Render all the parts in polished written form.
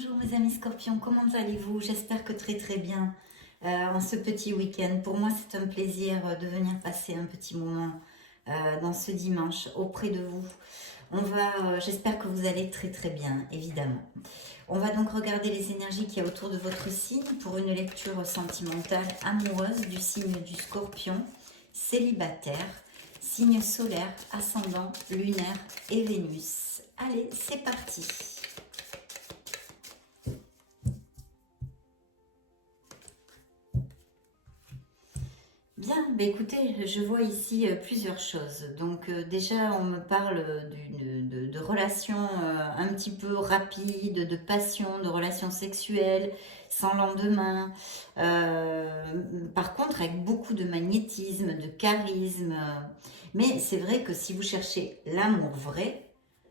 Bonjour mes amis scorpions, comment allez-vous? J'espère que très très bien en ce petit week-end. Pour moi c'est un plaisir de venir passer un petit moment dans ce dimanche auprès de vous. J'espère que vous allez très très bien, évidemment. On va donc regarder les énergies qu'il y a autour de votre signe pour une lecture sentimentale amoureuse du signe du scorpion, célibataire, signe solaire, ascendant, lunaire et Vénus. Allez, c'est parti! Bien, écoutez, je vois ici plusieurs choses. Donc déjà, on me parle de relations un petit peu rapides, de passion, de relations sexuelles, sans lendemain. Euh, Par contre, avec beaucoup de magnétisme, de charisme. Mais c'est vrai que si vous cherchez l'amour vrai,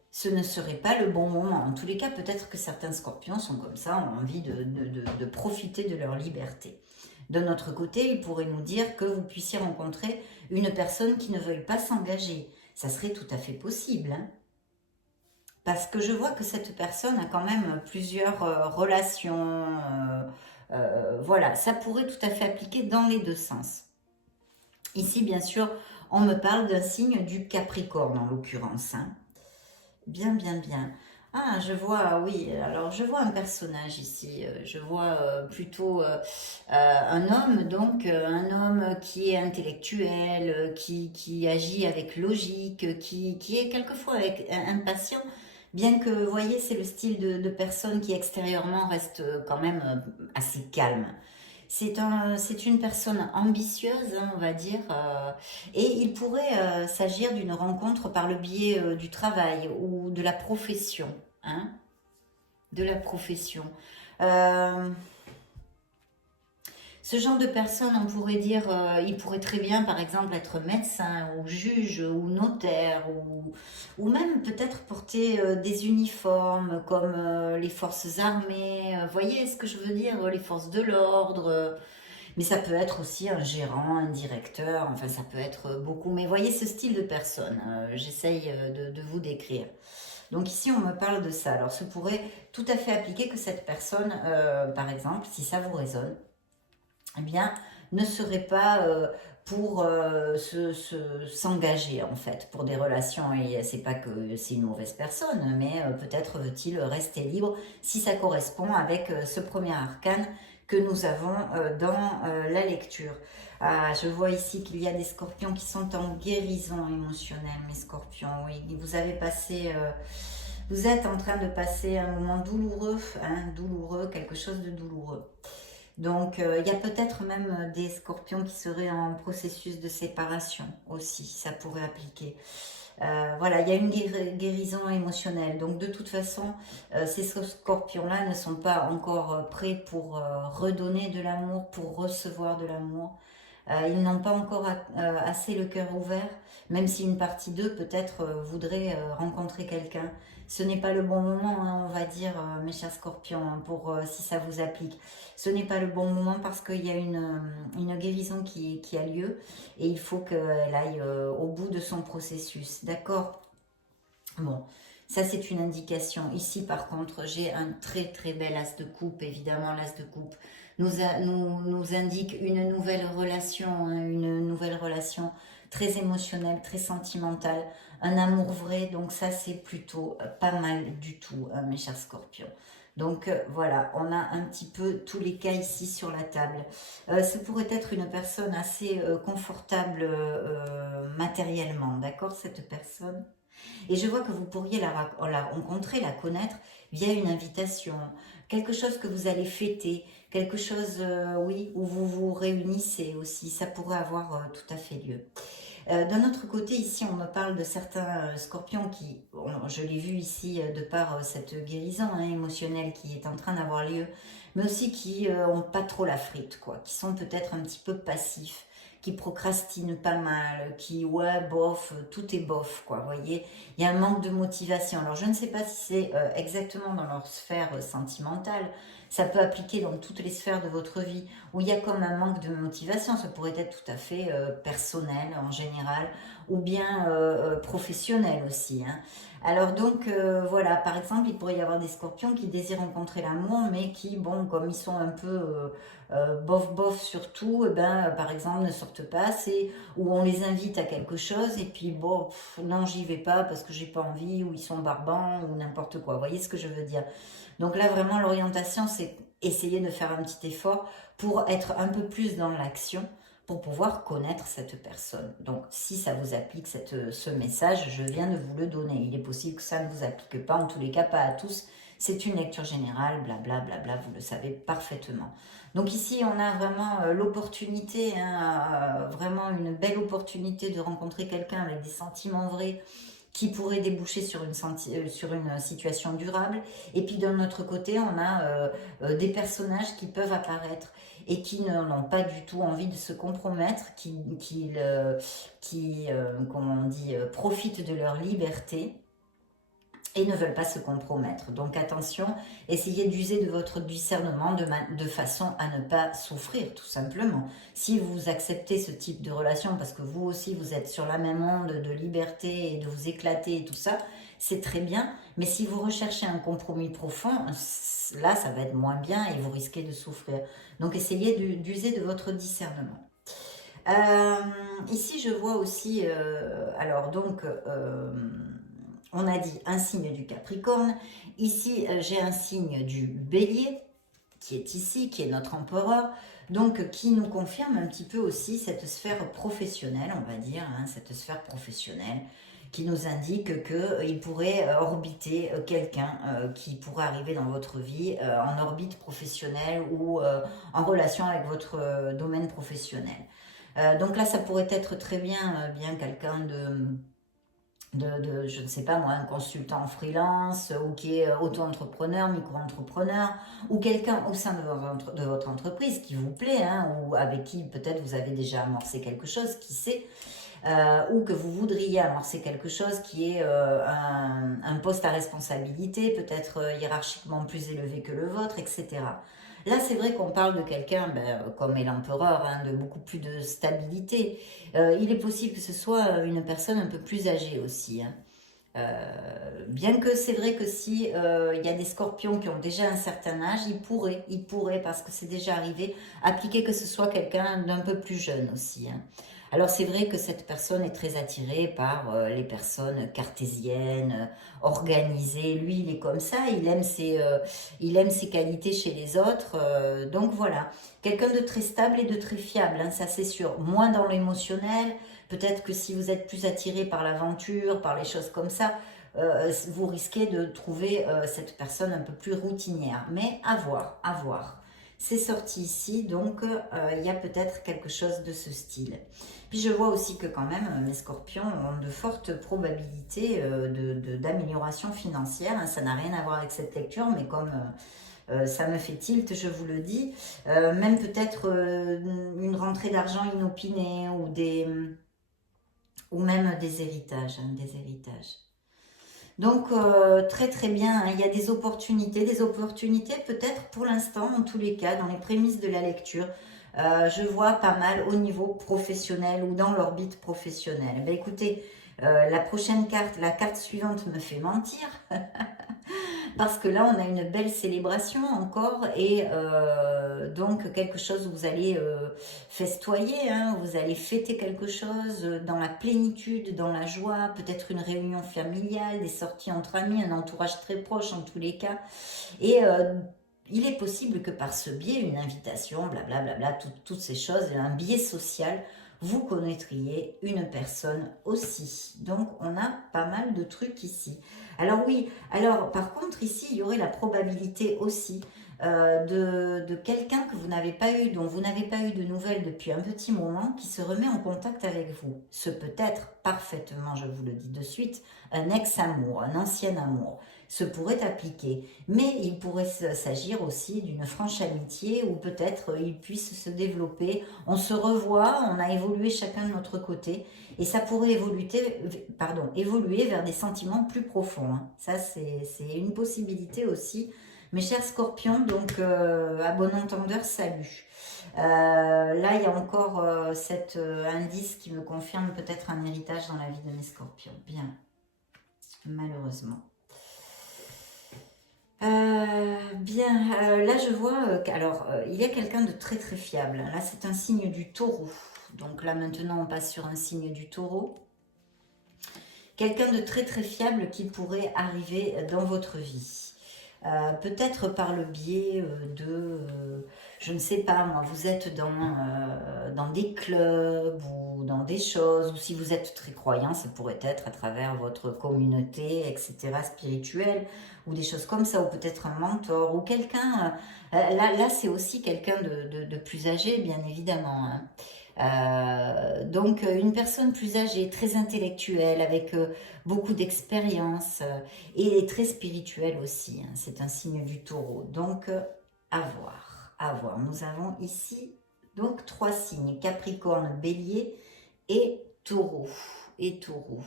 ce ne serait pas le bon moment. En tous les cas, peut-être que certains scorpions sont comme ça, ont envie de profiter de leur liberté. De notre côté, il pourrait nous dire que vous puissiez rencontrer une personne qui ne veuille pas s'engager. Ça serait tout à fait possible, hein. Parce que je vois que cette personne a quand même plusieurs relations. Voilà, ça pourrait tout à fait appliquer dans les deux sens. Ici, bien sûr, on me parle d'un signe du Capricorne en l'occurrence, hein. Bien, bien, bien. Ah, je vois, oui, alors je vois un personnage ici. Je vois plutôt un homme, donc un homme qui est intellectuel, qui agit avec logique, qui est quelquefois impatient, bien que, vous voyez, c'est le style de personne qui extérieurement reste quand même assez calme. C'est une personne ambitieuse, hein, on va dire, et il pourrait s'agir d'une rencontre par le biais du travail ou de la profession, hein, de la profession. Euh, Ce genre de personne, on pourrait dire, il pourrait très bien, par exemple, être médecin ou juge ou notaire ou même peut-être porter des uniformes comme les forces armées. Voyez ce que je veux dire? Les forces de l'ordre. Mais ça peut être aussi un gérant, un directeur, enfin ça peut être beaucoup. Mais voyez ce style de personne, j'essaye de vous décrire. Donc ici on me parle de ça. Alors ce pourrait tout à fait appliquer que cette personne, par exemple, si ça vous résonne, eh bien ne serait pas pour s'engager en fait pour des relations. Et c'est pas que c'est une mauvaise personne, mais peut-être veut-il rester libre si ça correspond avec ce premier arcane que nous avons dans la lecture. Ah, je vois ici qu'il y a des scorpions qui sont en guérison émotionnelle, mes scorpions. Oui, vous avez passé, vous êtes en train de passer un moment douloureux, hein, douloureux, quelque chose de douloureux. Donc, il y a peut-être même des scorpions qui seraient en processus de séparation aussi, ça pourrait appliquer. Voilà, il y a une guérison émotionnelle. Donc, de toute façon, ces scorpions-là ne sont pas encore prêts pour redonner de l'amour, pour recevoir de l'amour. Ils n'ont pas encore assez le cœur ouvert, même si une partie d'eux peut-être voudrait rencontrer quelqu'un. Ce n'est pas le bon moment, hein, on va dire, mes chers scorpions, hein, pour si ça vous applique. Ce n'est pas le bon moment parce qu'il y a une guérison qui a lieu et il faut qu'elle aille au bout de son processus. D'accord? Bon, ça c'est une indication. Ici par contre, j'ai un très très bel as de coupe, évidemment l'as de coupe nous indique une nouvelle relation, hein, une nouvelle relation très émotionnelle, très sentimentale, un amour vrai, donc ça c'est plutôt pas mal du tout, hein, mes chers scorpions. Donc voilà, on a un petit peu tous les cas ici sur la table. Ce pourrait être une personne assez confortable matériellement, d'accord, cette personne? Et je vois que vous pourriez la rencontrer, la connaître via une invitation, quelque chose que vous allez fêter, quelque chose, oui, où vous vous réunissez aussi. Ça pourrait avoir tout à fait lieu. D'un autre côté, ici, on me parle de certains scorpions qui, je l'ai vu ici de par cette guérison, hein, émotionnelle qui est en train d'avoir lieu, mais aussi qui ont pas trop la frite, quoi, qui sont peut-être un petit peu passifs, qui procrastinent pas mal, qui, ouais, bof, tout est bof, quoi, vous voyez, il y a un manque de motivation. Alors, je ne sais pas si c'est exactement dans leur sphère sentimentale, Ça peut appliquer dans toutes les sphères de votre vie où il y a comme un manque de motivation. Ça pourrait être tout à fait personnel en général ou bien professionnel aussi, hein. Alors donc, voilà, par exemple, il pourrait y avoir des scorpions qui désirent rencontrer l'amour, mais qui, bon, comme ils sont un peu bof bof sur tout, eh ben, par exemple, ne sortent pas assez, ou on les invite à quelque chose, et puis, bon, non, j'y vais pas parce que j'ai pas envie, ou ils sont barbants, ou n'importe quoi. Vous voyez ce que je veux dire? Donc là, vraiment, l'orientation, c'est essayer de faire un petit effort pour être un peu plus dans l'action, pour pouvoir connaître cette personne. Donc, si ça vous applique ce message, je viens de vous le donner. Il est possible que ça ne vous applique pas, en tous les cas, pas à tous. C'est une lecture générale, blabla, blabla, vous le savez parfaitement. Donc ici, on a vraiment l'opportunité, hein, vraiment une belle opportunité de rencontrer quelqu'un avec des sentiments vrais, qui pourrait déboucher sur sur une situation durable. Et puis d'un autre côté, on a des personnages qui peuvent apparaître et qui n'ont pas du tout envie de se compromettre, comment on dit, profitent de leur liberté et ne veulent pas se compromettre. Donc attention, essayez d'user de votre discernement de façon à ne pas souffrir, tout simplement. Si vous acceptez ce type de relation, parce que vous aussi, vous êtes sur la même onde de liberté et de vous éclater et tout ça, c'est très bien. Mais si vous recherchez un compromis profond, là, ça va être moins bien et vous risquez de souffrir. Donc essayez d'user de votre discernement. Ici, je vois aussi, alors donc... on a dit un signe du Capricorne. Ici, j'ai un signe du Bélier, qui est ici, qui est notre empereur, donc qui nous confirme un petit peu aussi cette sphère professionnelle, on va dire, hein, cette sphère professionnelle, qui nous indique qu'il pourrait orbiter quelqu'un qui pourrait arriver dans votre vie en orbite professionnelle ou en relation avec votre domaine professionnel. Donc là, ça pourrait être très bien, bien quelqu'un je ne sais pas moi, un consultant freelance ou qui est auto-entrepreneur, micro-entrepreneur, ou quelqu'un au sein de votre entreprise qui vous plaît, hein, ou avec qui peut-être vous avez déjà amorcé quelque chose, qui sait, ou que vous voudriez amorcer quelque chose qui est un poste à responsabilité, peut-être hiérarchiquement plus élevé que le vôtre, etc. Là, c'est vrai qu'on parle de quelqu'un, comme est l'empereur, hein, de beaucoup plus de stabilité. Il est possible que ce soit une personne un peu plus âgée aussi, hein. Bien que c'est vrai que si il y a des scorpions qui ont déjà un certain âge, ils pourraient, parce que c'est déjà arrivé, appliquer que ce soit quelqu'un d'un peu plus jeune aussi, hein. Alors c'est vrai que cette personne est très attirée par les personnes cartésiennes, organisées. Lui, il est comme ça, il aime ses qualités chez les autres. Donc voilà, quelqu'un de très stable et de très fiable, hein, ça c'est sûr. Moins dans l'émotionnel. Peut-être que si vous êtes plus attiré par l'aventure, par les choses comme ça, vous risquez de trouver cette personne un peu plus routinière. Mais à voir, à voir. C'est sorti ici, donc il y a peut-être quelque chose de ce style. Puis je vois aussi que quand même, les scorpions ont de fortes probabilités d'amélioration financière, hein. Ça n'a rien à voir avec cette lecture, mais comme ça me fait tilt, je vous le dis. Même peut-être une rentrée d'argent inopinée ou même des héritages, hein, des héritages. Donc, très très bien, hein. Il y a des opportunités peut-être pour l'instant, en tous les cas, dans les prémices de la lecture. Je vois pas mal au niveau professionnel ou dans l'orbite professionnelle. Ben, écoutez, la prochaine carte, la carte suivante me fait mentir. Parce que là, on a une belle célébration encore et donc quelque chose où vous allez festoyer, hein, vous allez fêter quelque chose dans la plénitude, dans la joie, peut-être une réunion familiale, des sorties entre amis, un entourage très proche en tous les cas. Et il est possible que par ce biais, une invitation, blablabla, toutes ces choses, un biais social, vous connaîtriez une personne aussi. Donc, on a pas mal de trucs ici. Alors oui, alors par contre, ici, il y aurait la probabilité aussi de quelqu'un que vous n'avez pas eu, dont vous n'avez pas eu de nouvelles depuis un petit moment, qui se remet en contact avec vous. Ce peut être parfaitement, je vous le dis de suite, un ex-amour, un ancien amour. Se pourrait appliquer, mais il pourrait s'agir aussi d'une franche amitié où peut-être il puisse se développer. On se revoit, on a évolué chacun de notre côté et ça pourrait évoluer vers des sentiments plus profonds, hein. Ça, c'est une possibilité aussi. Mes chers scorpions, donc à bon entendeur, salut. Là, il y a encore cet indice qui me confirme peut-être un héritage dans la vie de mes scorpions. Bien, malheureusement. Bien, là je vois, alors il y a quelqu'un de très très fiable. Là c'est un signe du taureau. Donc là maintenant on passe sur un signe du taureau. Quelqu'un de très très fiable qui pourrait arriver dans votre vie. Peut-être par le biais de, je ne sais pas moi, vous êtes dans des clubs ou dans des choses, ou si vous êtes très croyant, ça pourrait être à travers votre communauté, etc., spirituelle, ou des choses comme ça, ou peut-être un mentor, ou quelqu'un, là c'est aussi quelqu'un de plus âgé, bien évidemment, hein. Donc une personne plus âgée, très intellectuelle, avec beaucoup d'expérience, et très spirituelle aussi, hein. C'est un signe du taureau. Donc à voir, à voir. Nous avons ici donc 3 signes, Capricorne, Bélier et Taureau. Et Taureau.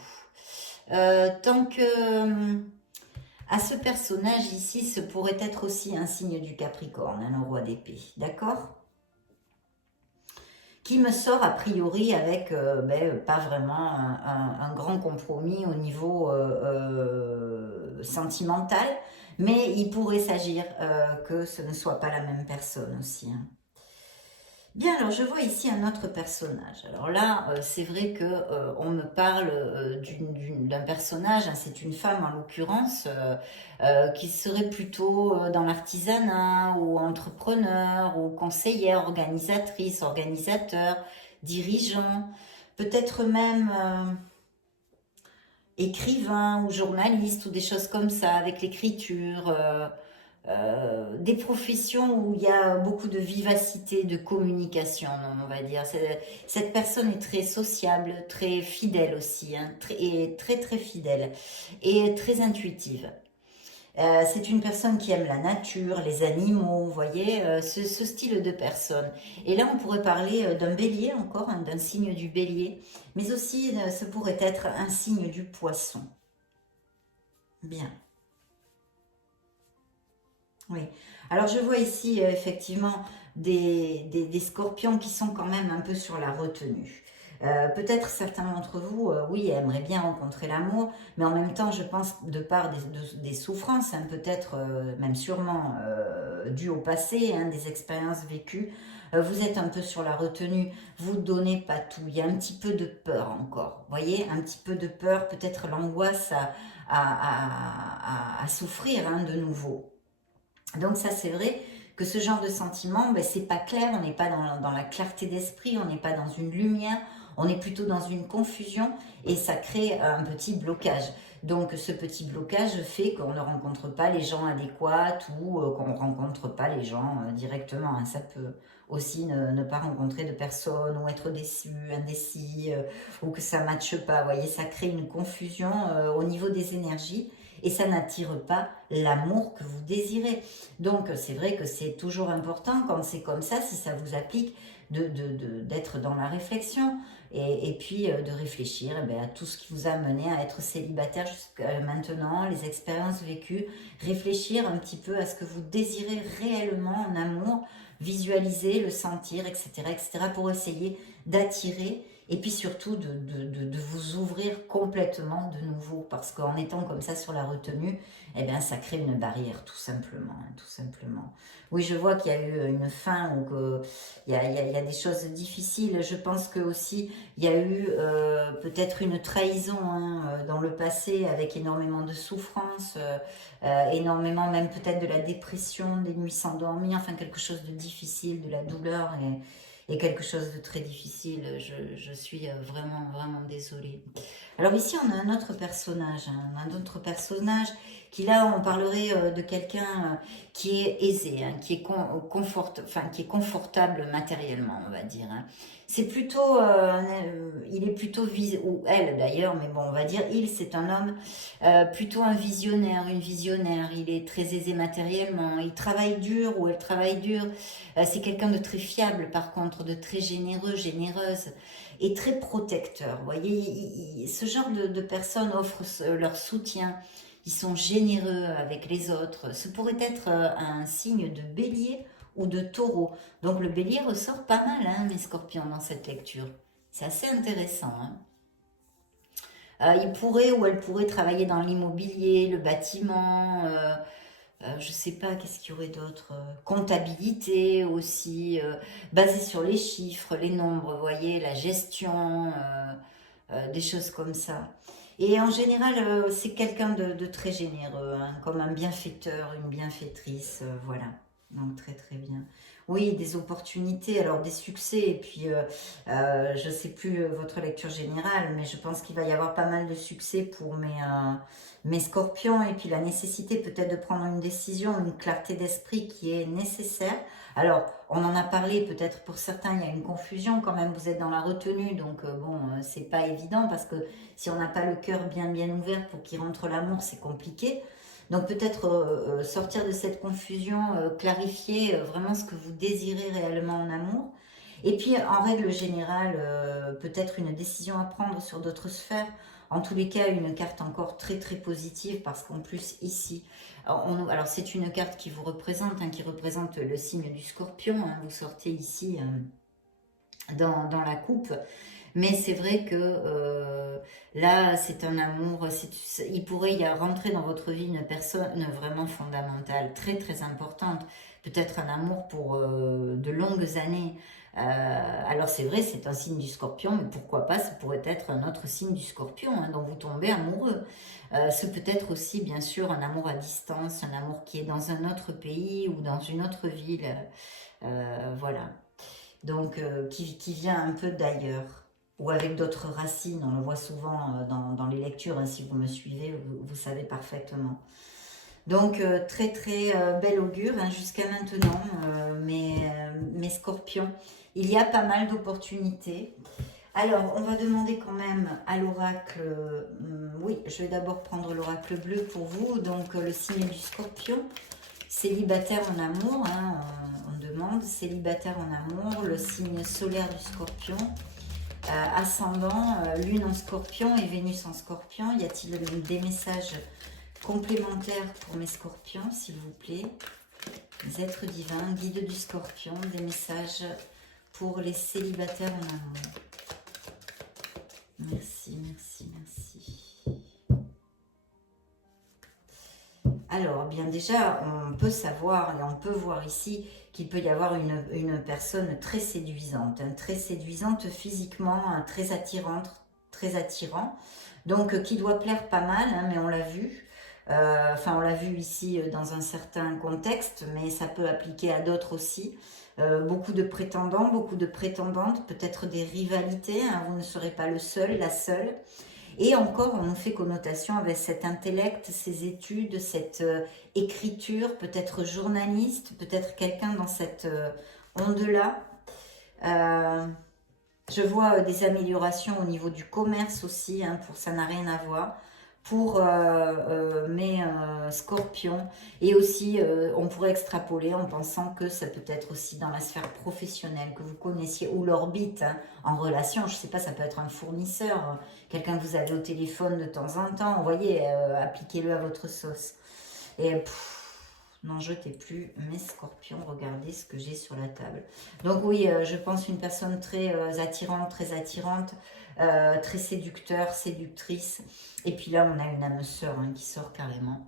Tant que à ce personnage ici, ce pourrait être aussi un signe du Capricorne, hein, le roi d'épée, d'accord? Qui me sort a priori avec pas vraiment un grand compromis au niveau sentimental, mais il pourrait s'agir que ce ne soit pas la même personne aussi, hein. Bien, alors je vois ici un autre personnage. Alors là, c'est vrai que on me parle d'un personnage, hein, c'est une femme en l'occurrence, qui serait plutôt dans l'artisanat, ou entrepreneur, ou conseillère, organisatrice, organisateur, dirigeant, peut-être même écrivain ou journaliste, ou des choses comme ça, avec l'écriture. Des professions où il y a beaucoup de vivacité, de communication, on va dire. Cette personne est très sociable, très fidèle aussi, hein, et très très fidèle, et très intuitive. C'est une personne qui aime la nature, les animaux, vous voyez, ce style de personne. Et là, on pourrait parler d'un bélier encore, hein, d'un signe du bélier, mais aussi, ce pourrait être un signe du poisson. Bien. Oui. Alors je vois ici effectivement des scorpions qui sont quand même un peu sur la retenue. Peut-être certains d'entre vous, oui, aimeraient bien rencontrer l'amour, mais en même temps, je pense, de par des souffrances, hein, peut-être même sûrement dues au passé, hein, des expériences vécues, vous êtes un peu sur la retenue, vous ne donnez pas tout, il y a un petit peu de peur encore, vous voyez, un petit peu de peur, peut-être l'angoisse à souffrir, hein, de nouveau. Donc ça, c'est vrai que ce genre de sentiment, ben, c'est pas clair, on n'est pas dans la clarté d'esprit, on n'est pas dans une lumière, on est plutôt dans une confusion, et ça crée un petit blocage. Donc ce petit blocage fait qu'on ne rencontre pas les gens adéquats, ou qu'on ne rencontre pas les gens directement, hein. Ça peut aussi ne pas rencontrer de personnes, ou être déçu, indécis, ou que ça ne matche pas. Vous voyez, ça crée une confusion au niveau des énergies, et ça n'attire pas l'amour que vous désirez. Donc c'est vrai que c'est toujours important quand c'est comme ça, si ça vous applique, d'être dans la réflexion, et puis de réfléchir à tout ce qui vous a mené à être célibataire jusqu'à maintenant, les expériences vécues, réfléchir un petit peu à ce que vous désirez réellement en amour, visualiser, le sentir, etc., etc., pour essayer d'attirer, et puis surtout de vous ouvrir complètement de nouveau, parce qu'en étant comme ça sur la retenue, eh bien, ça crée une barrière, tout simplement, hein, tout simplement. Oui, je vois qu'il y a eu une fin, ou qu'il y a des choses difficiles. Je pense que aussi, il y a eu peut-être une trahison, hein, dans le passé, avec énormément de souffrance, énormément même peut-être de la dépression, des nuits sans dormir, enfin quelque chose de difficile, de la douleur, et quelque chose de très difficile. Je suis vraiment, vraiment désolée. Alors ici, on a un autre personnage, hein, un autre personnage qui, là, on parlerait de quelqu'un qui est aisé, hein, qui est confortable matériellement, on va dire, hein. C'est plutôt, il est plutôt, ou elle d'ailleurs, mais bon, on va dire il, c'est un homme, plutôt un visionnaire, une visionnaire. Il est très aisé matériellement, il travaille dur, ou elle travaille dur. C'est quelqu'un de très fiable, par contre, de très généreux, généreuse, et très protecteur. Vous voyez, ce genre de personnes offrent leur soutien. ils sont généreux avec les autres. Ce pourrait être un signe de bélier ou de taureau. Donc le bélier ressort pas mal, hein, mes scorpions, dans cette lecture. C'est assez intéressant. Hein. Il pourrait ou elle pourrait travailler dans l'immobilier, le bâtiment, je ne sais pas, qu'est-ce qu'il y aurait d'autre, comptabilité aussi, basé sur les chiffres, les nombres, vous voyez, la gestion, des choses comme ça. Et en général, c'est quelqu'un de très généreux, hein, comme un bienfaiteur, une bienfaitrice, voilà. Donc très très bien. Oui, des opportunités, alors des succès, et puis je ne sais plus votre lecture générale, mais je pense qu'il va y avoir pas mal de succès pour mes scorpions, et puis la nécessité peut-être de prendre une décision, une clarté d'esprit qui est nécessaire. Alors, on en a parlé, peut-être pour certains, il y a une confusion quand même, vous êtes dans la retenue, donc bon, c'est pas évident, parce que si on n'a pas le cœur bien ouvert pour qu'il rentre l'amour, c'est compliqué. Donc peut-être sortir de cette confusion, clarifier vraiment ce que vous désirez réellement en amour. Et puis en règle générale, peut-être une décision à prendre sur d'autres sphères. En tous les cas, une carte encore très très positive parce qu'en plus ici, alors c'est une carte qui vous représente, hein, qui représente le signe du scorpion. Hein, vous sortez ici dans la coupe. Mais c'est vrai que là, c'est un amour, il pourrait y rentrer dans votre vie une personne vraiment fondamentale, très très importante. Peut-être un amour pour de longues années. Alors c'est vrai, c'est un signe du scorpion, mais pourquoi pas, ça pourrait être un autre signe du scorpion, hein, dont vous tombez amoureux. C'est peut-être aussi, bien sûr, un amour à distance, un amour qui est dans un autre pays ou dans une autre ville. Voilà. Donc, qui vient un peu d'ailleurs ou avec d'autres racines. On le voit souvent dans les lectures, hein, si vous me suivez, vous savez parfaitement. Donc, très très bel augure hein, jusqu'à maintenant, mes scorpions. Il y a pas mal d'opportunités. Alors, on va demander quand même à l'oracle, oui, je vais d'abord prendre l'oracle bleu pour vous, donc le signe du scorpion, célibataire en amour, hein, on demande, célibataire en amour, le signe solaire du scorpion, ascendant, lune en scorpion et Vénus en scorpion. Y a-t-il des messages complémentaires pour mes scorpions, s'il vous plaît? Les êtres divins, guides du scorpion, des messages pour les célibataires en amour. Merci, merci, merci. Alors, bien déjà, on peut savoir et on peut voir ici qu'il peut y avoir une personne très séduisante, hein, très séduisante physiquement, hein, très attirante, très attirant, donc qui doit plaire pas mal, hein, mais on l'a vu. Enfin, on l'a vu ici dans un certain contexte, mais ça peut appliquer à d'autres aussi. Beaucoup de prétendants, beaucoup de prétendantes, peut-être des rivalités, hein, vous ne serez pas le seul, la seule. Et encore, on nous fait connotation avec cet intellect, ces études, cette écriture, peut-être journaliste, peut-être quelqu'un dans cette onde-là. Je vois des améliorations au niveau du commerce aussi, hein, pour ça n'a rien à voir. Pour mes scorpions. Et aussi, on pourrait extrapoler en pensant que ça peut être aussi dans la sphère professionnelle, que vous connaissiez, ou l'orbite, hein, en relation, je ne sais pas, ça peut être un fournisseur, quelqu'un que vous avez au téléphone de temps en temps, vous voyez, appliquez-le à votre sauce. Et n'en jetez plus, mes scorpions, regardez ce que j'ai sur la table. Donc oui, je pense une personne très attirante, très séducteur, séductrice. Et puis là, on a une âme sœur hein, qui sort carrément.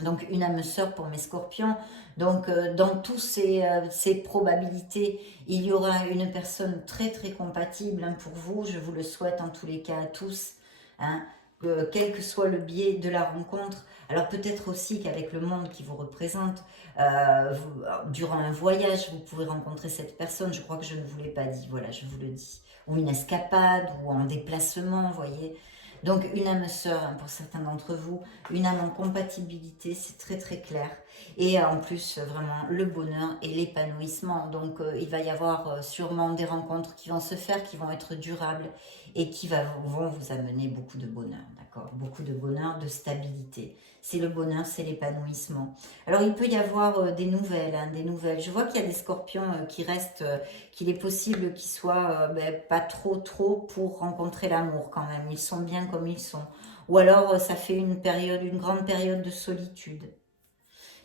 Donc une âme sœur pour mes scorpions. Donc dans toutes ces probabilités, il y aura une personne très très compatible hein, pour vous. Je vous le souhaite en tous les cas à tous. Hein, quel que soit le biais de la rencontre. Alors peut-être aussi qu'avec le monde qui vous représente, durant un voyage, vous pouvez rencontrer cette personne. Je crois que je ne vous l'ai pas dit, voilà, je vous le dis. Ou une escapade, ou en déplacement, vous voyez. Donc une âme sœur hein, pour certains d'entre vous, une âme en compatibilité, c'est très très clair. Et en plus, vraiment, le bonheur et l'épanouissement. Donc, il va y avoir sûrement des rencontres qui vont se faire, qui vont être durables et qui vont vous amener beaucoup de bonheur, d'accord? Beaucoup de bonheur, de stabilité. C'est le bonheur, c'est l'épanouissement. Alors, il peut y avoir des nouvelles, hein, des nouvelles. Je vois qu'il y a des scorpions qui restent, qu'il est possible qu'ils soient pas trop pour rencontrer l'amour quand même. Ils sont bien comme ils sont. Ou alors, ça fait une période, une grande période de solitude.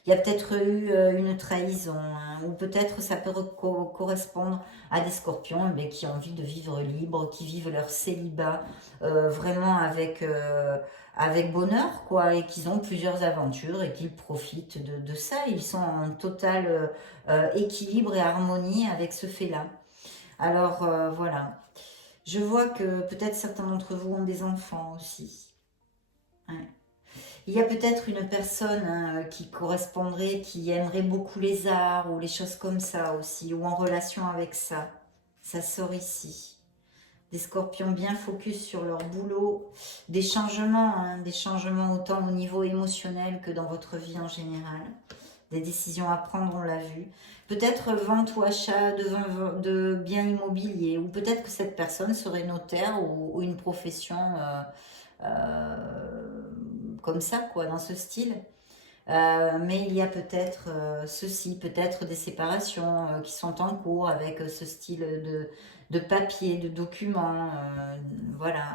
Il y a peut-être eu une trahison, hein, ou peut-être ça peut correspondre à des scorpions qui ont envie de vivre libre, qui vivent leur célibat vraiment avec bonheur, quoi, et qu'ils ont plusieurs aventures et qu'ils profitent de ça. Ils sont en total équilibre et harmonie avec ce fait-là. Alors voilà, je vois que peut-être certains d'entre vous ont des enfants aussi. Ouais. Il y a peut-être une personne qui correspondrait, qui aimerait beaucoup les arts ou les choses comme ça aussi, ou en relation avec ça. Ça sort ici. Des scorpions bien focus sur leur boulot, des changements autant au niveau émotionnel que dans votre vie en général. Des décisions à prendre, on l'a vu. Peut-être vente ou achat de biens immobiliers, ou peut-être que cette personne serait notaire ou une profession comme ça, quoi, dans ce style. Mais il y a peut-être ceci, peut-être des séparations qui sont en cours avec ce style de papier, de documents. Voilà,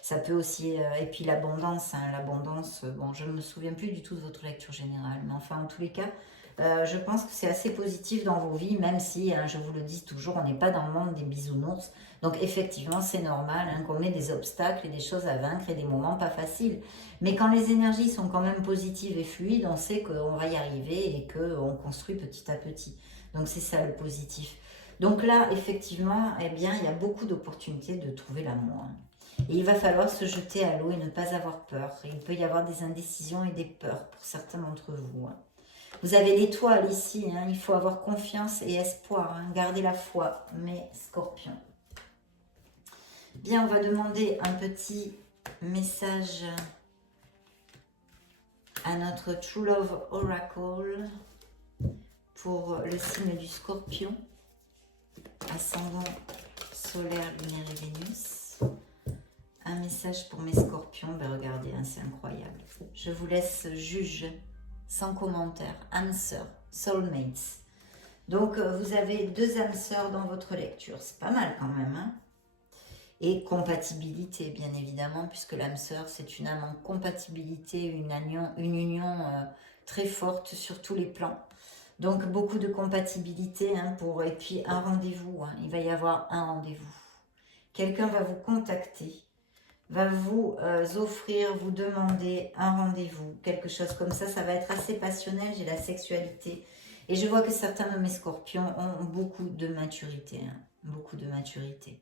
ça peut aussi... et puis l'abondance, hein, l'abondance, bon, je ne me souviens plus du tout de votre lecture générale, mais enfin, en tous les cas, je pense que c'est assez positif dans vos vies, même si, hein, je vous le dis toujours, on n'est pas dans le monde des bisounours. Donc effectivement, c'est normal hein, qu'on ait des obstacles et des choses à vaincre et des moments pas faciles. Mais quand les énergies sont quand même positives et fluides, on sait qu'on va y arriver et qu'on construit petit à petit. Donc c'est ça le positif. Donc là, effectivement, eh bien, il y a beaucoup d'opportunités de trouver l'amour. Et il va falloir se jeter à l'eau et ne pas avoir peur. Il peut y avoir des indécisions et des peurs pour certains d'entre vous. Vous avez l'étoile ici, hein, il faut avoir confiance et espoir, hein, garder la foi, mes scorpions. Bien, on va demander un petit message à notre True Love Oracle pour le signe du Scorpion, ascendant solaire, lunaire et Vénus. Un message pour mes scorpions, ben regardez, hein, c'est incroyable. Je vous laisse juge, sans commentaire, âme sœur, soulmates. Donc vous avez deux âmes sœurs dans votre lecture, c'est pas mal quand même, hein. Et compatibilité, bien évidemment, puisque l'âme sœur, c'est une âme en compatibilité, une union très forte sur tous les plans. Donc, beaucoup de compatibilité, hein, et puis un rendez-vous, hein, il va y avoir un rendez-vous. Quelqu'un va vous contacter, va vous offrir, vous demander un rendez-vous, quelque chose comme ça. Ça va être assez passionnel, j'ai la sexualité. Et je vois que certains de mes scorpions ont beaucoup de maturité, hein, beaucoup de maturité.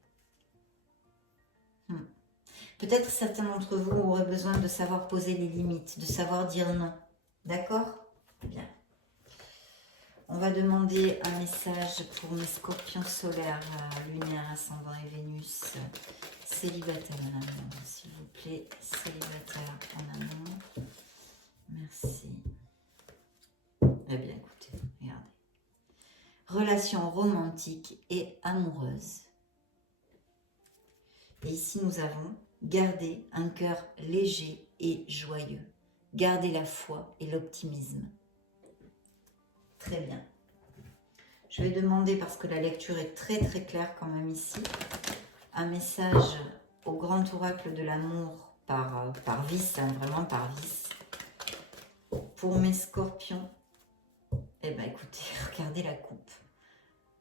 Peut-être certains d'entre vous auraient besoin de savoir poser les limites, de savoir dire non. D'accord? Bien. On va demander un message pour mes scorpions solaires, lunaire, ascendant et Vénus. Célibataire en amour, s'il vous plaît. Célibataire en amour. Merci. Eh bien, écoutez, regardez. Relation romantique et amoureuse. Et ici, nous avons garder un cœur léger et joyeux. Garder la foi et l'optimisme. Très bien. Je vais demander, parce que la lecture est très très claire quand même ici, un message au grand oracle de l'amour par vis, hein, vraiment par vis. Pour mes scorpions, eh bien écoutez, regardez la coupe.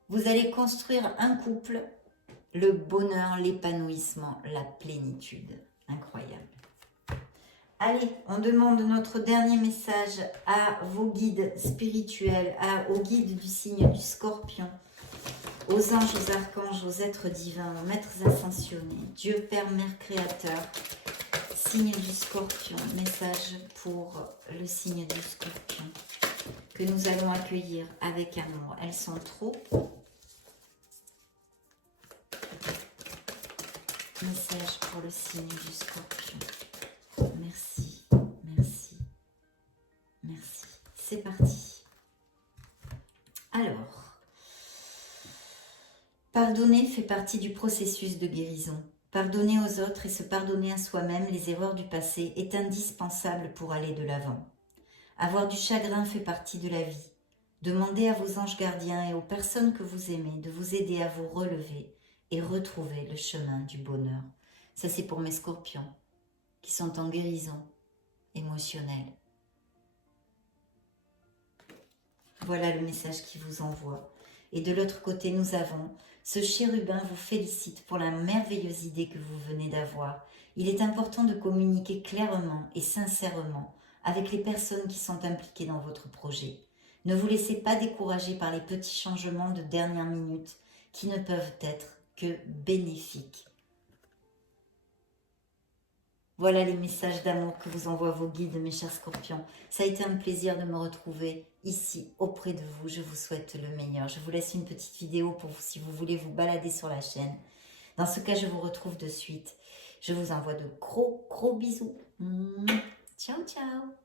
Vous allez construire un couple, le bonheur, l'épanouissement, la plénitude. Incroyable. Allez, on demande notre dernier message à vos guides spirituels, aux guides du signe du Scorpion, aux anges, aux archanges, aux êtres divins, aux maîtres ascensionnés, Dieu Père, Mère Créateur, signe du Scorpion, message pour le signe du Scorpion, que nous allons accueillir avec amour. Elles sont trop. Message pour le signe du Scorpion. Merci, merci, merci. C'est Pardonner fait partie du processus de guérison. Pardonner aux autres et se pardonner à soi-même les erreurs du passé est indispensable pour aller de l'avant. Avoir du chagrin fait partie de la vie. Demandez à vos anges gardiens et aux personnes que vous aimez de vous aider à vous relever et retrouver le chemin du bonheur. Ça, c'est pour mes scorpions qui sont en guérison émotionnelle. Voilà le message qui vous envoie. Et de l'autre côté, nous avons ce chérubin vous félicite pour la merveilleuse idée que vous venez d'avoir. Il est important de communiquer clairement et sincèrement avec les personnes qui sont impliquées dans votre projet. Ne vous laissez pas décourager par les petits changements de dernière minute qui ne peuvent être que bénéfiques. Voilà les messages d'amour que vous envoient vos guides, mes chers scorpions. Ça a été un plaisir de me retrouver ici auprès de vous. Je vous souhaite le meilleur. Je vous laisse une petite vidéo pour vous, si vous voulez vous balader sur la chaîne. Dans ce cas, je vous retrouve de suite. Je vous envoie de gros bisous. Ciao, ciao.